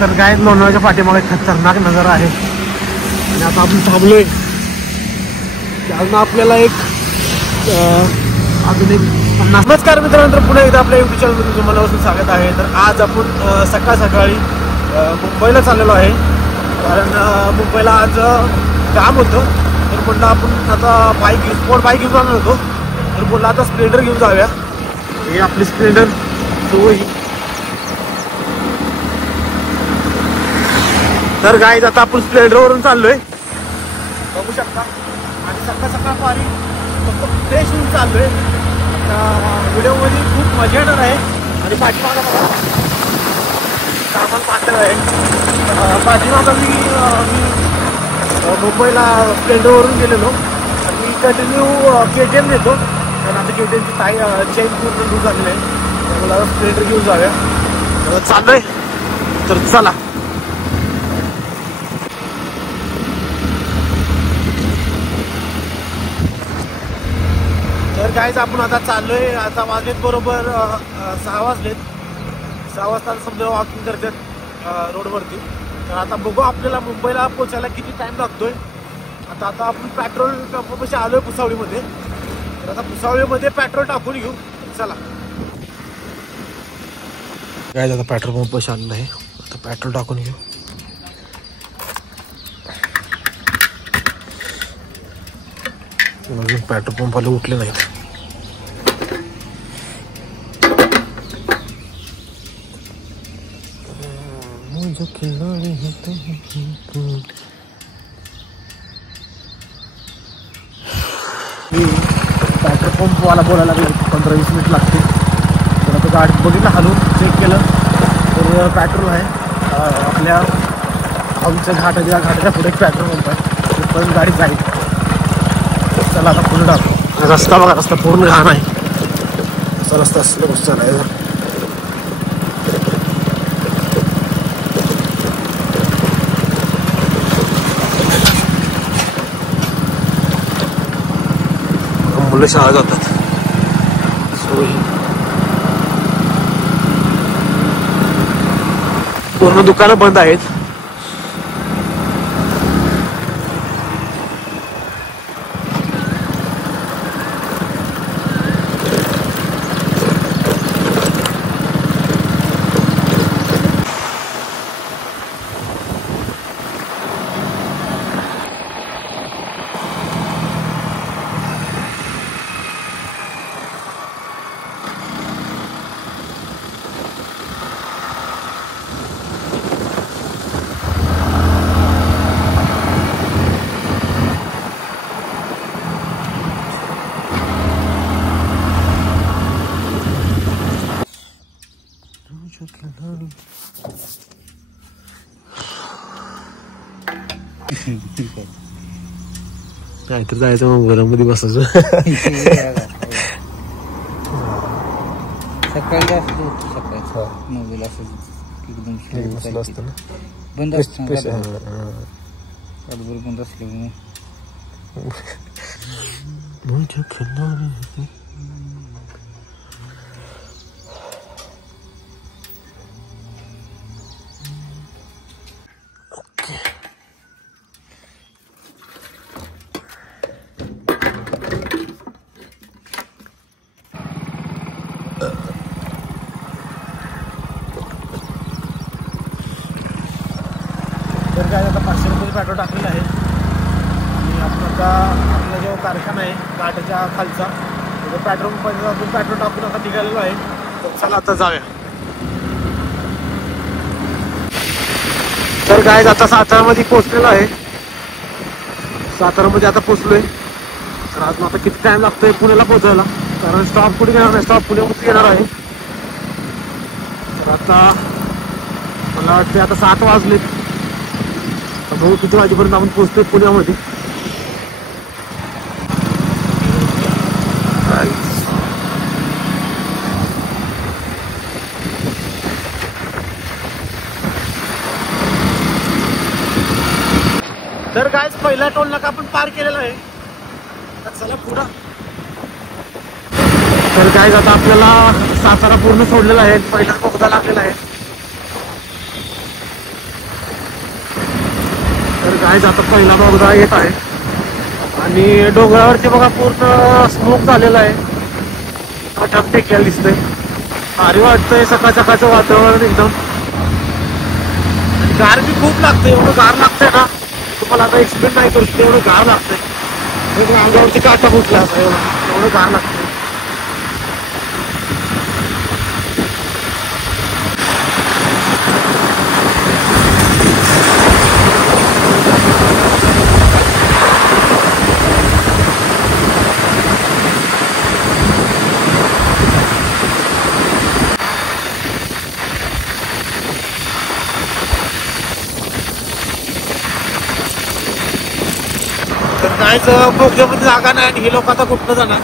तर काय लोणावळ्याच्या पाठीमागे खतरनाक नजारा आहे आणि आता आपण थांबलोय. अजून आपल्याला एक अजून एक नमस्कार मित्रांनो, पुन्हा एकदा आपल्या युट्यूब चॅनलमध्ये तुम्हाला स्वागत आहे. तर आज आपण सकाळ सकाळी मुंबईला चाललेलो आहे, कारण मुंबईला आज काम होतं. तर म्हटलं आपण आता बाईक घेऊन जाणार होतो, तर बोललं आता स्प्लेंडर घेऊन जाऊया. ही आपली स्प्लेंडर तो ही. तर गाईज आता आपण स्प्लेंडरवरून चाललोय, बघू शकता. आणि सकाळ सकाळ पारी फक्त फ्रेश होऊन चाललोय. व्हिडिओमध्ये खूप मजा येणार आहे. आणि पाठीमागा सामान पाहणार आहे. पाठीमागा मी मुंबईला स्प्लेंडरवरून गेलेलो आणि मी कंटिन्यू KTM नेतो, कारण आता KTMची चेन पूर्ण लूज झालेली आहे. मला स्प्लेंडर घेऊन जाऊया चाललोय. तर चला. तर काहीच आपण आता चाललोय. आता वाजलेत बरोबर 6 वाजलेत. 6 वाजता समजा वॉकिंग करतात रोडवरती. तर आता बघू आपल्याला मुंबईला पोहोचायला किती टाइम लागतोय. आता आपण पेट्रोल पंपाशी आलोय भुसावळीमध्ये. तर आता भुसावळीमध्ये पेट्रोल टाकून घेऊ. चला. काय आता पेट्रोल पंपाशी आलेलं आहे, आता पेट्रोल टाकून घेऊ. अजून पेट्रोल पंपाला उठले नाहीत. पेट्रोल पंपवाला बोलायला लागला 15-20 मिनिट लागते. तर आता गाडी बघितलं, हलवून चेक केलं तर पेट्रोल आहे. आपल्या आमच्या घाटाच्या पुढे एक पेट्रोल पंप आहे, पण गाडी जाईल. चला आता पुढे टाकू. रस्ता बघा, रस्ता पूर्ण घाण आहे. असा रस्ता असलं कसं चालायचं. मुलं शाळा जातात. पूर्ण दुकानं बंद आहेत. काहीतरी जायचं मग घरामध्ये बसायचं. सकाळी असतो, सकाळी मोबाईल असं एकदम असतं ना, बंद असतं बंद असल्यामुळे. तर काय आता 500 रुपये पेट्रोल टाकलेलं आहे. आणि आपण आता आपला जो कारखाना आहे घाटाच्या खालचा, पेट्रोल पंपातून पेट्रोल टाकून आता निघालेलो आहे. तर चला आता जाऊया. तर काय आता सातारामध्ये पोहोचलेलो आहे. सातारामध्ये आता पोहोचलोय. तर अजून आता किती टाइम लागतोय पुण्याला पोहोचायला, कारण स्टॉप कुठे घेणार नाही, स्टॉप पुण्यामध्ये येणार आहे. तर आता मला वाटते आता 7 वाजलेत. भाऊ किती वाजेपर्यंत आपण पोहोचतोय पुण्यामध्ये. तर काय पहिला टोल नाका आपण पार केलेला आहे. चला पुढं. तर काय आता आपल्याला सातारा पूर्ण सोडलेला आहे, पहिला बोगदा लागलेला आहे. काय आता पहिला बोगदा येत आहे आणि डोंगरावरती बघा पूर्ण स्मोक झालेला आहे. टेक्याला दिसतंय. भारी वाटतंय सकाळ सकाळचं वातावरण एकदम. आणि गार बी खूप लागतंय. एवढं गार लागतंय ना तुम्हाला आता एक्सप्लेन नाही करू शकतो. एवढं गार लागतंय. अंगावरती काटा फुटला असा एवढं गार लागतंय. तर जायचं बोगद्यामध्ये जागा नाही आणि हे लोक आता कुठनं जाणार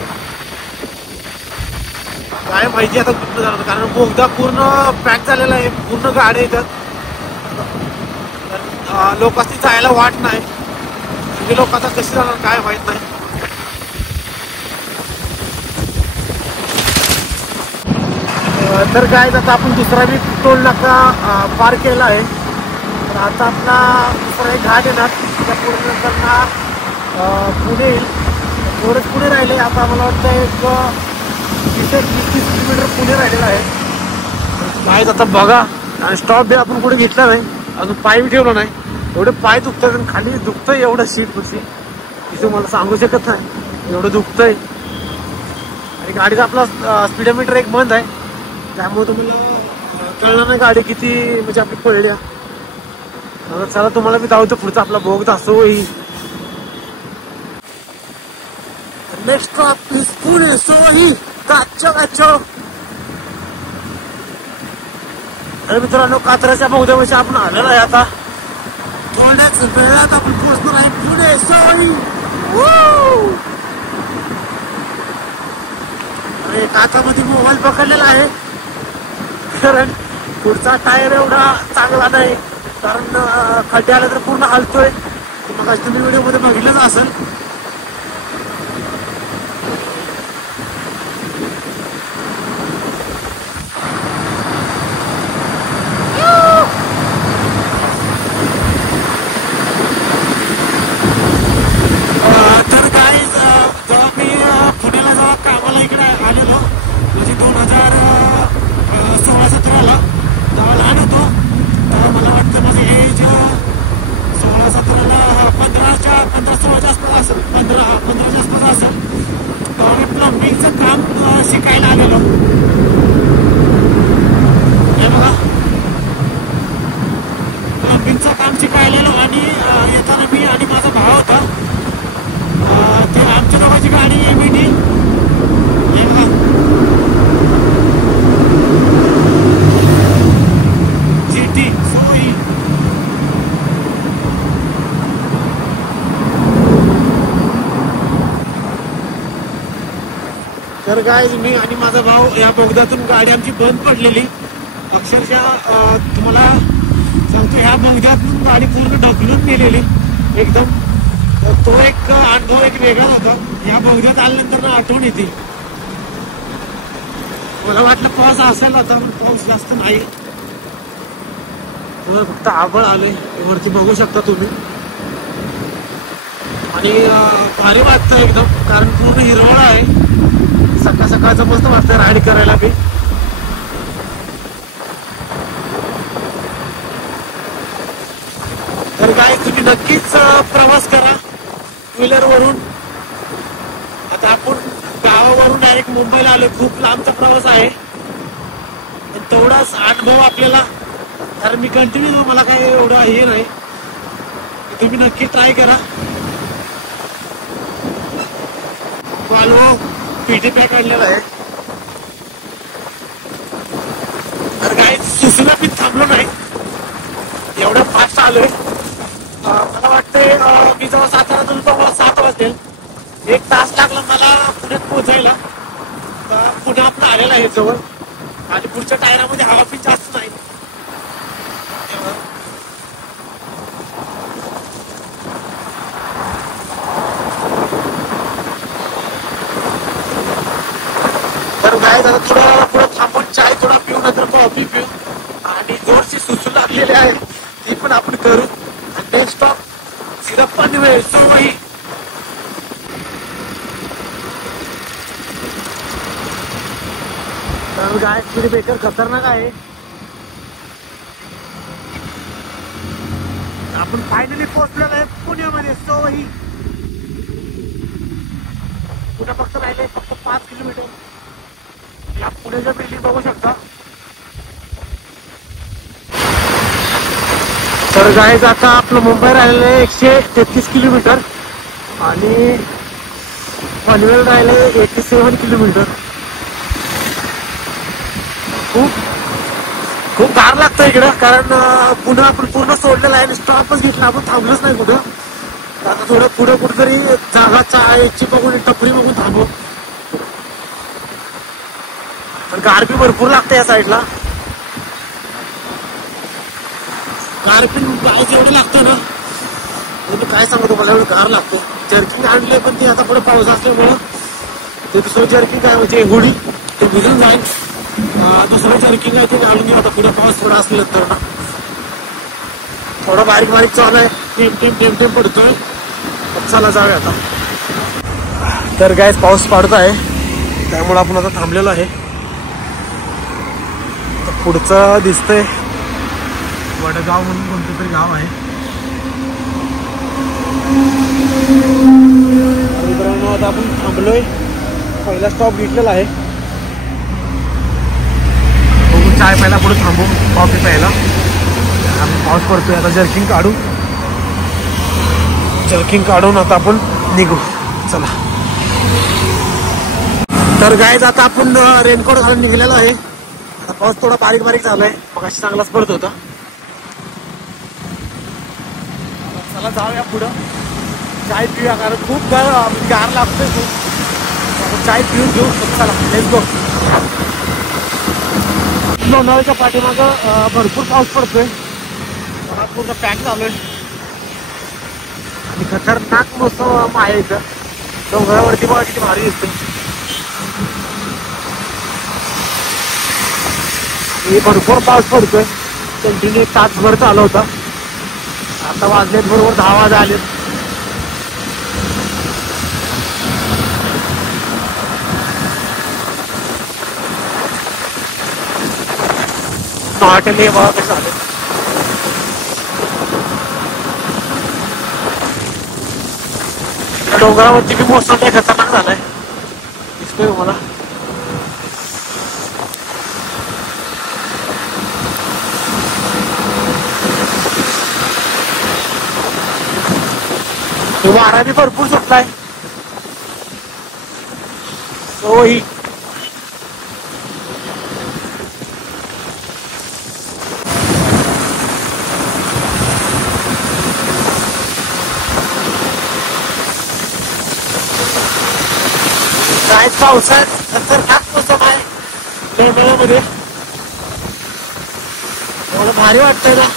काय माहिती आता कुठनं जाणार. कारण बोगदा पूर्ण पॅक झालेला आहे. पूर्ण गाड्या येतात. लोकांनी जायला वाट नाही. हे लोक आता कशी जाणार काय माहित नाही. तर काय आता आपण दुसरा बी टोल नाका पार केला आहे. तर आता आपला दुसरा एक घाट येणार. त्या पूर्ण नंतर पुणे येईल. थोडंच पुणे राहिले. आता मला वाटतं एक 20-30 किलोमीटर पुणे राहिलेलं आहे. काय आता बघा आणि स्टॉप बी आपण कुठे घेतला नाही. अजून पाय बी ठेवला नाही. एवढे पाय दुखतात आणि खाली दुखतंय एवढं सीट पुढची की तुम्हाला सांगू शकत नाही. एवढं दुखतंय आणि गाडीचा आपला स्पीडोमीटर एक बंद आहे. त्यामुळे तुम्हाला कळणार नाही गाडी किती म्हणजे आपली पडल्या. चला तुम्हाला मी दावतो पुढचा आपला बोगदा असो. Next stop is Pune. सो ही काचो. अरे मित्रांनो कात्रच्या बोगद्यापाशी आपण आलेलो आहे. आता थोड्याच वेळात आपण पोहोचणार आहे पुणे. सोई अरे काकामध्ये मोबाईल पकडलेला आहे. कारण पुढचा टायर एवढा चांगला नाही. कारण खड्डे आले तर पूर्ण हलतोय. मग तुम्ही व्हिडिओ मध्ये बघितलंच असेल. तर काय जेव्हा मी पुण्याला जेव्हा कामाला इकडे आलेलो म्हणजे 2016-17ला तेव्हा लहान होतो. तेव्हा मला वाटतं माझं एज 16-17ला 15-16च्या आसपास असेल. 15च्या आसपास असेल. तेव्हा मी प्लंबिंगचं काम शिकायला आलेलो. हे बघा प्लंबिंगचं काम शिकायला आलेलो. आणि येताना मी आणि माझा भाव होता. ते आमच्या दोघांची गाडी MT. हे बघा GT. सोई तर काय मी आणि माझा भाऊ या बोगद्यातून गाडी आमची बंद पडलेली. अक्षरशः तुम्हाला सांगतो ह्या बोगद्यातून गाडी पूर्ण ढकलून गेलेली एकदम. तो एक अनुभव एक वेगळा होता. या बोगद्यात आल्यानंतर ना आठवण येते. मला वाटलं पाऊस असेल आता पण पाऊस जास्त नाही. फक्त आभाळ आले वरती बघू शकता तुम्ही. आणि भारी वाटतं एकदम कारण पूर्ण हिरवळ आहे. सकाळ सकाळचं मस्त वाटतं राईड करायला बी. तर काय तुम्ही नक्कीच प्रवास करा टू व्हीलर वरून. आता आपण गावावरून डायरेक्ट मुंबईला आलो. खूप लांबचा प्रवास आहे पण तेवढाच अनुभव आपल्याला. कारण मी कंटिन्यू मला काही एवढं हे नाही. तुम्ही नक्की ट्राय करा. वाल्वो PT पॅक आणलेला आहे. तर काय सुसूला मी थांबलो नाही. एवढं फास्ट आलोय. मला वाटते मी जेव्हा साताऱ्यातून तेव्हा 7 वाजतील. 1 तास लागला मला पुण्यात पोहोचायला. पुणे आपण आलेला आहे जवळ. आणि पुढच्या टायरामध्ये हवा पण जास्त नाही. तर काय आता थोडं पुढं थांबून चाय थोडा पिऊ नंतर कॉफी पिऊ आणि गोडची सुसू लागलेली आहे ती पण आपण करू. आणि नेक्स्ट स्टॉप सीधा पनवेल सवई. तर काय स्पीड ब्रेकर खतरनाक आहे. आपण फायनली पोहोचलेलो आहे पुण्यामध्ये सवई. पुन्हा फक्त राहिले फक्त 5 किलोमीटर. या पुण्याच्या बिल्डिंग बघू शकता. तर गाईज आता आपलं मुंबई राहिलेलं आहे 133 किलोमीटर आणि पनवेल राहिले 87 किलोमीटर. खूप गार लागतं इकडं, कारण पुन्हा आपण पूर्ण सोडलेलं आहे आणि स्टॉपच घेतला, आपण थांबलोच नाही कुठं. आता थोडं पुढे कुठेतरी जागा चायची बघून टपरी बघून थांबू. तर गार बी भरपूर लागतं या साईडला. गार पण गाय जेवढं लागतं ना, मी काय सांगू तुम्हाला, एवढं गार लागतं. जर्किंग आणले पण ते आता पुढे पाऊस असल्यामुळं ते दुसरं जर्किंग काय म्हणजे हुडी ते भिजून जाईल. दुसरं जर्किंग आहे ते घालून घेऊ आता पुढे पाऊस थोडा असलं तर ना. थोडा बारीक बारीक चालू आहे, टेम पडतोय. चला जाऊया आता. तर काय पाऊस पडत आहे त्यामुळे आपण आता थांबलेलो आहे. पुढचं दिसतंय वडगाव म्हणून कोणतं तरी गाव आहे. मित्रांनो आता आपण थांबलोय, पहिला स्टॉप घेतलेला आहे. बघू चाय प्यायला पुढे थांबू, कॉफी प्यायला. पाऊस पडतोय आता. जर्किंग काढून आता आपण निघू. चला. तर गाईज आता आपण रेनकोट घालून निघलेलो आहे. आता पाऊस थोडा बारीक बारीक झालाय, मग अशी चांगलाच पडत होता. चला जाऊया पुढं, चाय पिऊया, कारण खूप गार लागतोय खूप. चाय पिऊन घेऊ. चला लेट्स गो. लोणावळ्याच्या पाठीमागं भरपूर पाऊस पडतोय, पूर्ण पॅक झालोय आणि खतरनाक मोसम आहे इथं. डोंगरावरती बघा किती भारी दिसतोय. भरपूर पाऊस पडतोय, कंटिन्यू 1 तासभर चालू होता. आता वाजलेत बरोबर 10 वाजे आलेत. हॉटेल बघा कसं झालं. डोंगरावरती बी मोसम काय खतरनाक झालाय, दिसतोय मला. वारा बी भरपूर सुटलाय. सोही काय पावसात खतरनाक मोसम आहे लोणावळ्यामध्ये. एवढं भारी वाटतंय ना.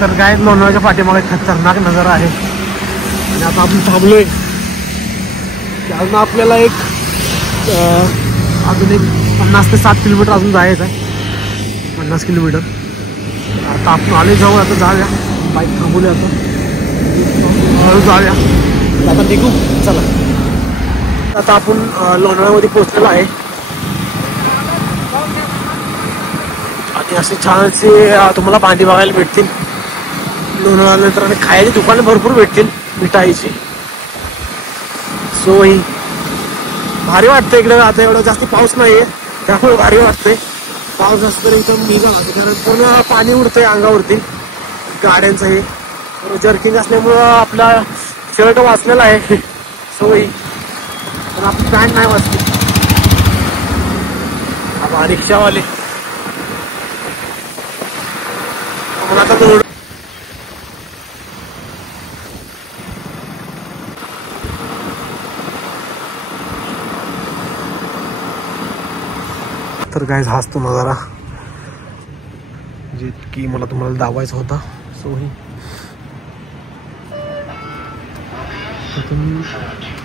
तर काय लोणावळ्याच्या पाठीमागे खतरनाक नजारा आहे आणि आता आपण थांबलोय. त्यातून आपल्याला अजून एक 50 ते 7 किलोमीटर अजून जायचं आहे. 50 किलोमीटर. आता आपण आले जाऊ. आता जाऊया, बाईक थांबवली आता, हळू जाऊया. आता निघू. चला. आता आपण लोणावळ्यामध्ये पोहोचलेलो आहे आणि असे छानसे तुम्हाला भांडी बघायला भेटतील लोणावळ्यानंतर. आणि खायची दुकाने भरपूर भेटतील मिठाईची. सो ही भारी वाटतं इकडे. आता एवढा जास्त पाऊस नाहीये त्यामुळे भारी वाटतंय. पाऊस असतं तर एकदम निघा लागते, कारण पूर्ण पाणी उडतंय अंगावरती गाड्यांचं. हे जर्किंग असल्यामुळं आपला शर्ट वाचलेला आहे. सो ही पण आपली पॅन्ट नाही वाचली. आता रिक्षावाले आता तर काय हाच तो नजारा जे की मला तुम्हाला दावायचा होता. सो ही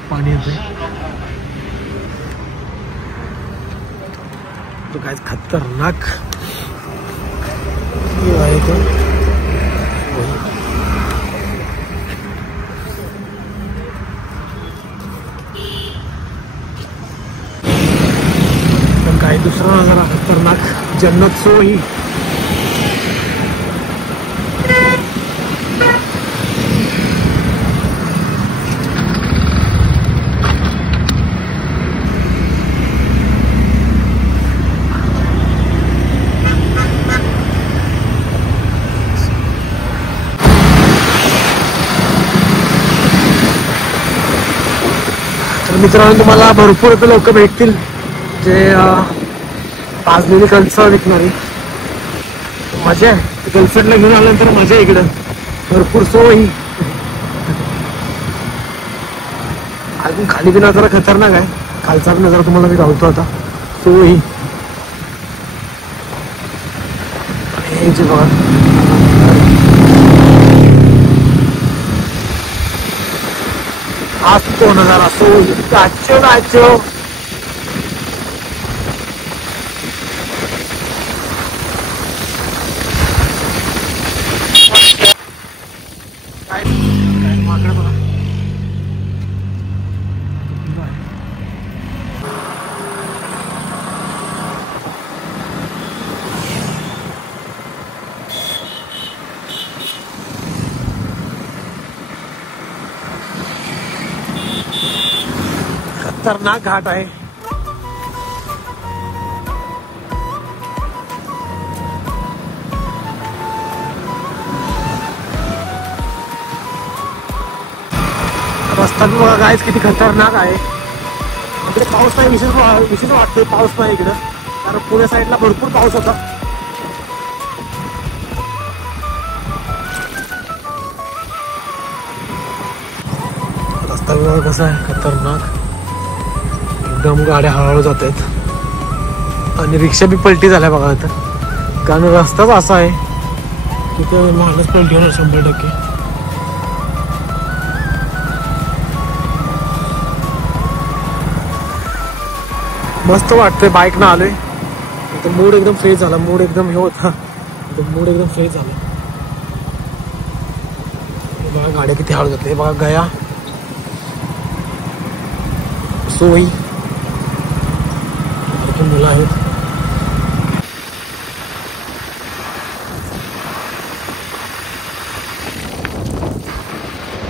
पाणी येते तो काय खतरनाक आहे तो. पण काही दुसरा नजारा खतरनाक जन्नत. सो ही मित्रांनो तुम्हाला भरपूर लोक भेटतील जे पाजलेली कणसं विकणारी. मजा आहे गर्लफ्रेंडला घेऊन आल्यानंतर मजा आहे इकडं भरपूर. सोयी अजून खाली बी नजारा खतरनाक आहे. खालचा बी नजारा तुम्हाला मी धावतो आता. सोयी हे जे बघा आज तो नजारा. सोयी नाचो नाचो. माकडं बघा खतरनाक घाट आहे. रस्ता बी बघा गायच किती खतरनाक आहे. इकडे पाऊस नाही विशेष वाटतोय पाऊस नाही इकडं कारण पुण्या साईडला भरपूर पाऊस होता. रस्ता बी बघा कसा आहे खतरनाक. एकदम गाड्या हळूहळू जात आहेत आणि रिक्षा बी पलटी झाल्या बघा आता कारण रस्ताच असा आहे की ते माणूस पलटी होणार 100%. मस्त वाटतंय बाईक ना आलोय तर मूड एकदम फ्रेश झाला. मूड एकदम हे होता मूड एकदम फ्रेश झाला. बघा गाड्या किती हळू जाते बघा. गया सोयी मुलं आहेत.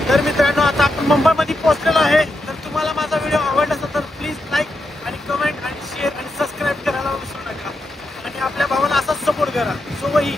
तर मित्रांनो आता आपण मुंबईमध्ये पोहोचलेलो आहे. तर तुम्हाला माझा व्हिडिओ आवडला असेल तर प्लीज लाईक आणि कमेंट आणि शेअर आणि सबस्क्राईब करायला विसरू नका आणि आपल्या भावाला असाच सपोर्ट करा. सो वही